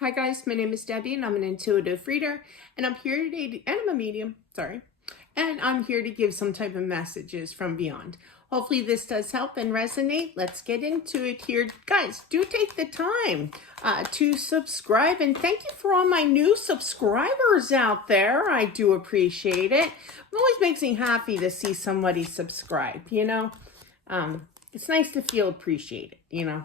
Hi guys, my name is Debbie and I'm an intuitive reader and I'm here today, and I'm a medium, sorry. And I'm here to give some type of messages from beyond. Hopefully this does help and resonate. Let's get into it here. Guys, do take the time to subscribe, and thank you for all my new subscribers out there. I do appreciate it. It always makes me happy to see somebody subscribe, you know. It's nice to feel appreciated, you know.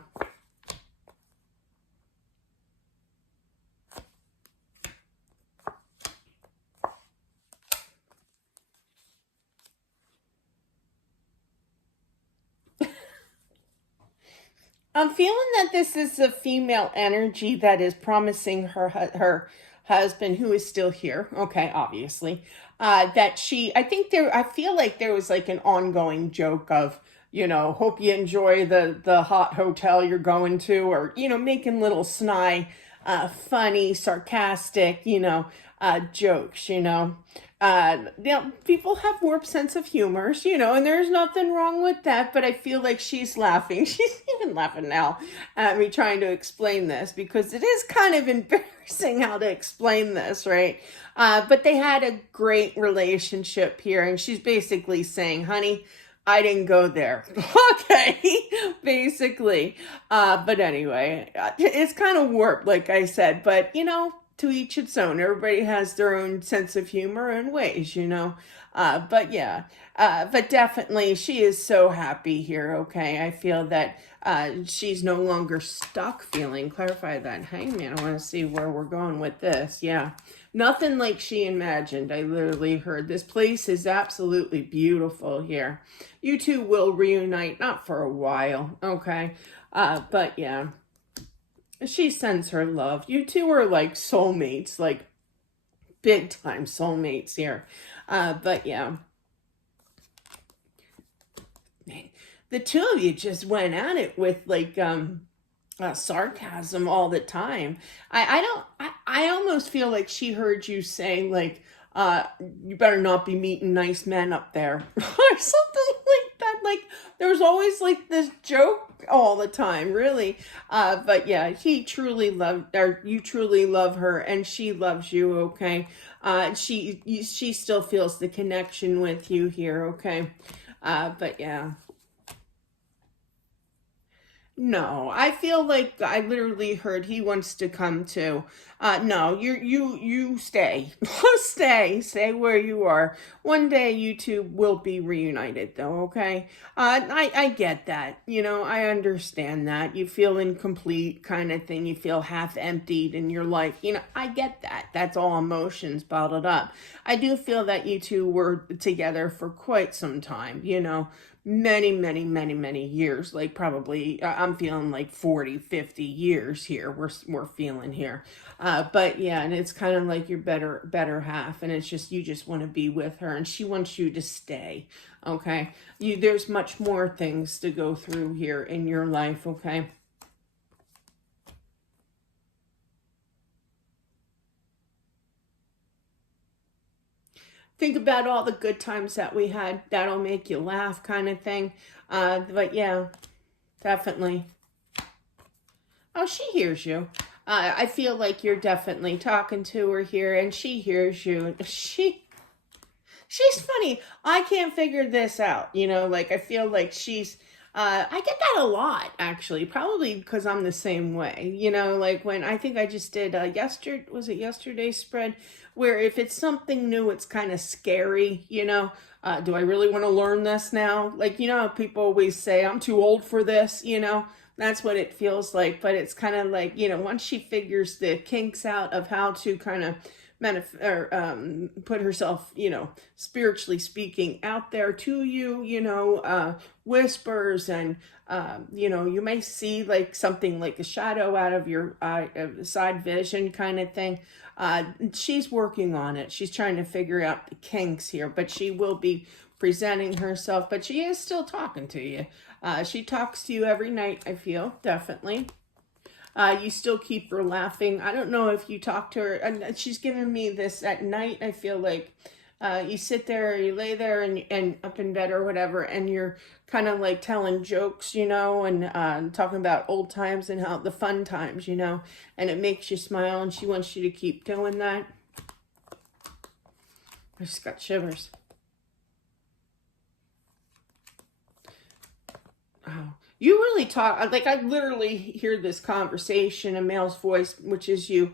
I'm feeling that this is a female energy that is promising her husband, who is still here. Okay, obviously, that she. I think there. I feel like there was like an ongoing joke of, hope you enjoy the hot hotel you're going to, or making little snide, funny, sarcastic, jokes. People have warped sense of humors, and there's nothing wrong with that. But I feel like she's laughing. She's even laughing now at me trying to explain this because it is kind of embarrassing how to explain this, right? But they had a great relationship here, and she's basically saying, honey, I didn't go there. Okay, basically. But anyway, it's kind of warped, like I said, but to each its own. Everybody has their own sense of humor and ways, but yeah, but definitely she is so happy here. Okay, I feel that she's no longer stuck feeling. Clarify that, Hangman. I want to see where we're going with this. Yeah, nothing like she imagined. I literally heard this place is absolutely beautiful here. You two will reunite, not for a while, okay, but yeah. She sends her love. You two are like soulmates, like big time soulmates here. But yeah. The two of you just went at it with like sarcasm all the time. I almost feel like she heard you say like you better not be meeting nice men up there or something like that. Like there's always like this joke all the time, really. But yeah, he truly loved, or you truly love her, and she loves you. Okay, she still feels the connection with you here. Okay, but yeah. No, I feel like I literally heard he wants to come too. No, you stay, stay where you are. One day you two will be reunited, though. Okay, I get that. I understand that you feel incomplete, kind of thing. You feel half emptied in your life. I get that. That's all emotions bottled up. I do feel that you two were together for quite some time. Many years, like probably I'm feeling like 40, 50 years here. We're feeling here. But yeah, and it's kind of like your better half, and it's just you just want to be with her, and she wants you to stay. Okay, there's much more things to go through here in your life. Okay. Think about all the good times that we had. That'll make you laugh, kind of thing. But yeah, definitely. Oh, she hears you. I feel like you're definitely talking to her here, and she hears you. She's funny. I can't figure this out. Like I feel like she's. I get that a lot, actually. Probably because I'm the same way. Like when I think I just did yesterday. Was it yesterday's spread? Where if it's something new, it's kind of scary. Do I really want to learn this now? Like how people always say, "I'm too old for this." That's what it feels like. But it's kind of like once she figures the kinks out of how to kind of put herself, spiritually speaking, out there to you, whispers, and you may see like something like a shadow out of your eye, side vision, kind of thing. She's working on it. She's trying to figure out the kinks here, but she will be presenting herself. But she is still talking to you. She talks to you every night, I feel, definitely. You still keep her laughing. I don't know if you talk to her, and she's giving me this at night. I feel like you sit there, or you lay there and up in bed or whatever, and you're kind of like telling jokes, you know, and talking about old times and how the fun times, you know, and it makes you smile, and she wants you to keep doing that. I just got shivers. Oh, you really talk, like I literally hear this conversation, a male's voice, which is you,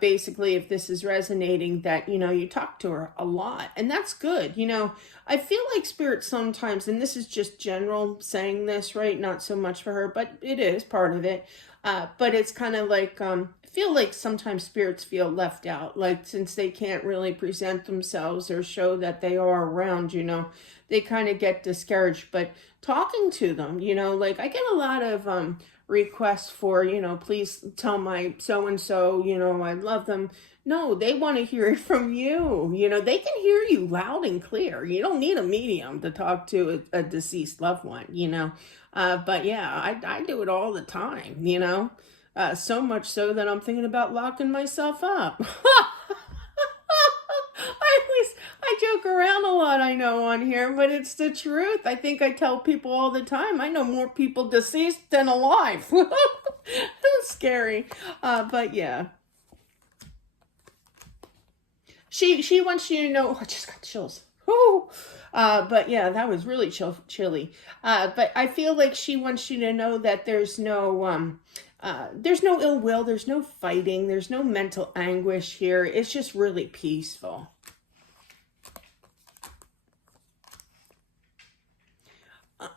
basically, if this is resonating, that, you know, you talk to her a lot, and that's good. You know, I feel like spirit sometimes, and this is just general saying this, right? Not so much for her, but it is part of it. But it's kind of like, I feel like sometimes spirits feel left out, like since they can't really present themselves or show that they are around, you know, they kind of get discouraged. But talking to them, you know, like I get a lot of requests for, you know, please tell my so and so, you know, I love them. No, they want to hear it from you. You know, they can hear you loud and clear. You don't need a medium to talk to a deceased loved one, you know. But yeah, I do it all the time, you know. So much so that I'm thinking about locking myself up. I joke around a lot, I know, on here, but it's the truth. I think I tell people all the time, I know more people deceased than alive. That's scary. But yeah. She wants you to know, oh, I just got chills. Whew. But yeah, that was really chilly. But I feel like she wants you to know that there's no ill will, there's no fighting, there's no mental anguish here. It's just really peaceful.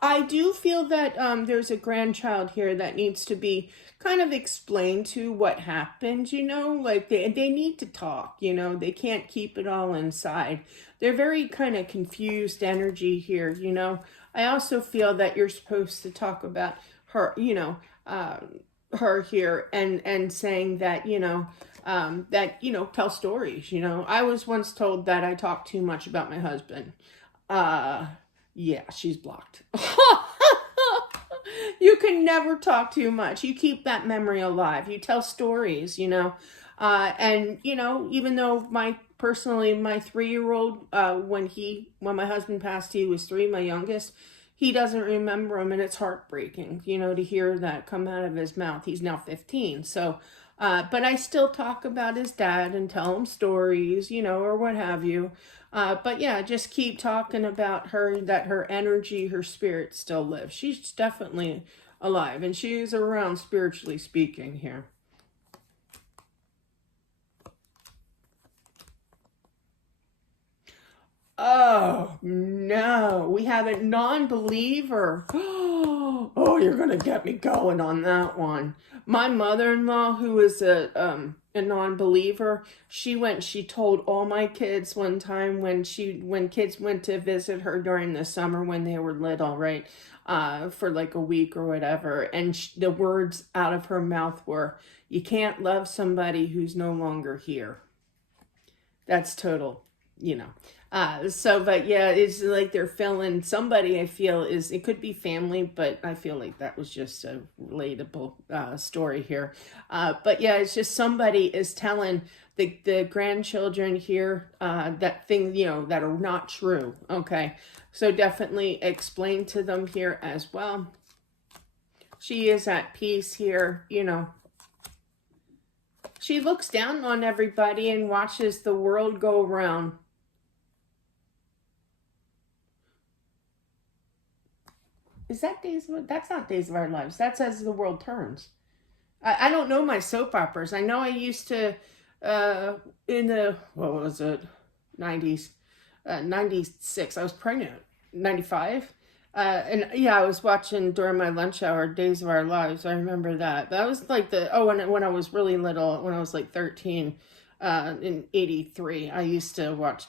I do feel that there's a grandchild here that needs to be kind of explained to what happened, you know, like they need to talk, you know, they can't keep it all inside. They're very kind of confused energy here, you know. I also feel that you're supposed to talk about her, you know, her here, and saying that, you know, tell stories, you know. I was once told that I talk too much about my husband. Yeah, she's blocked. You can never talk too much. You keep that memory alive. You tell stories, you know. And, you know, even though my 3-year-old, when my husband passed, he was 3, my youngest, he doesn't remember him, and it's heartbreaking, you know, to hear that come out of his mouth. He's now 15. So, but I still talk about his dad and tell him stories, you know, or what have you. But yeah, just keep talking about her, that her energy, her spirit still lives. She's definitely alive, and she is around spiritually speaking here. Oh, no. We have a non-believer. Oh, you're going to get me going on that one. My mother-in-law, who is a non-believer, she told all my kids one time when kids went to visit her during the summer when they were little, right? For like a week or whatever. And the words out of her mouth were, "You can't love somebody who's no longer here." That's total, you know. But yeah, it's like they're feeling somebody, I feel, it could be family, but I feel like that was just a relatable story here. But yeah, it's just somebody is telling the grandchildren here that things, you know, that are not true. Okay. So definitely explain to them here as well. She is at peace here, you know. She looks down on everybody and watches the world go around. Is that that's not Days of Our Lives. That's As the World Turns. I don't know my soap operas. I know I used to, in the, what was it, 90s, 96. I was pregnant, 95. And yeah, I was watching during my lunch hour Days of Our Lives. I remember that. That was like when I was really little, when I was like 13, in 83, I used to watch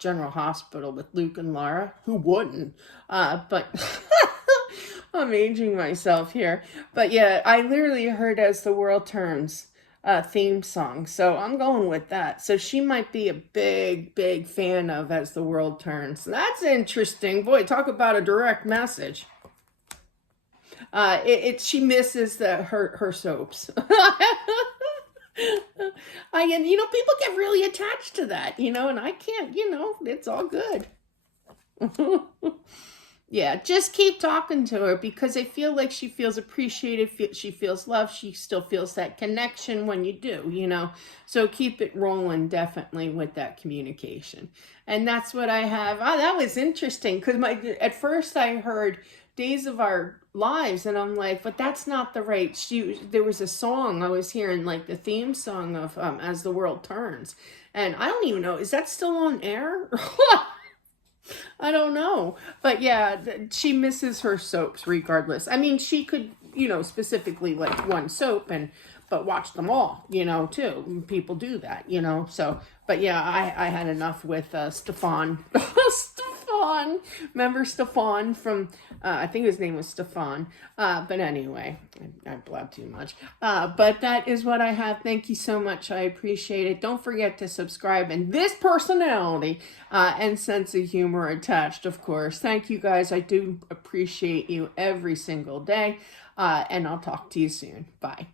General Hospital with Luke and Laura. Who wouldn't? But I'm aging myself here. But yeah, I literally heard As the World Turns theme song. So I'm going with that. So she might be a big fan of As the World Turns. That's interesting. Boy, talk about a direct message. She misses her soaps. And people get really attached to that, and I can't, it's all good. Yeah, just keep talking to her because I feel like she feels appreciated. She feels loved. She still feels that connection when you do. So keep it rolling definitely with that communication. And that's what I have. Oh, that was interesting because at first I heard Days of Our Lives and I'm like, but that's not the right. There was a song I was hearing, like the theme song of As the World Turns. And I don't even know, is that still on air? I don't know. But yeah, she misses her soaps regardless. I mean, she could, specifically like one soap but watch them all, too. People do that, So, but yeah, I had enough with Stefan. Stefan. Remember Stefan from, I think his name was Stefan. But anyway, I blabbed too much. But that is what I have. Thank you so much. I appreciate it. Don't forget to subscribe. And this personality and sense of humor attached, of course. Thank you guys. I do appreciate you every single day. And I'll talk to you soon. Bye.